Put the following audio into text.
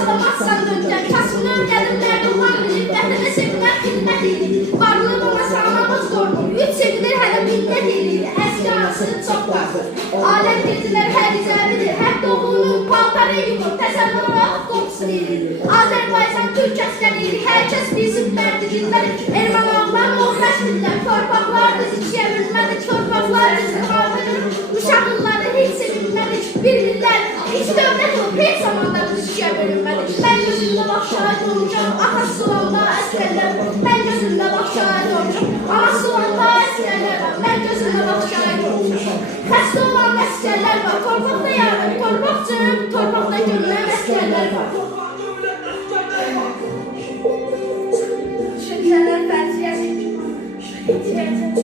salamazsan döneceğim. Kasımdan gelinler duman bilir. Vətənə sevinər xidmət edir. Varlığım ona sağlamız qorunur. Üç sevilir hələ minnət edir. Əski anası çox vardır. Aləm gecilər hər izəvidir. Hər doğulunun paltarı yıkır. Təsəvvürat qoxusu edir. Azərbaycan Türk əsgəridir. Hər kəs bilsin dərdi dinmədik. Ermən ağlar olməşdirlər. Torpaqlardır içiyə bilmədik. Torpaqlardır zıxardır. Uşaqlıları heç sevinmədik. Bilirlər hiç dövlət olub. Heç zamanda biz içiyə bölünmədik. Mən gözümdə bax şahid olacağım. Atası olanda əsgərlər. Mən gözümdə bax şahid olacağım. Anası olanda əsgərlər var. Mən gözümdə bax şahid olacağım. Xəstə olan əsgərlər var. Torpaqda yardım. Torpaq cönüb. Torpaqda gömülən əsgərlər var. Düşüncələr fərziyyət.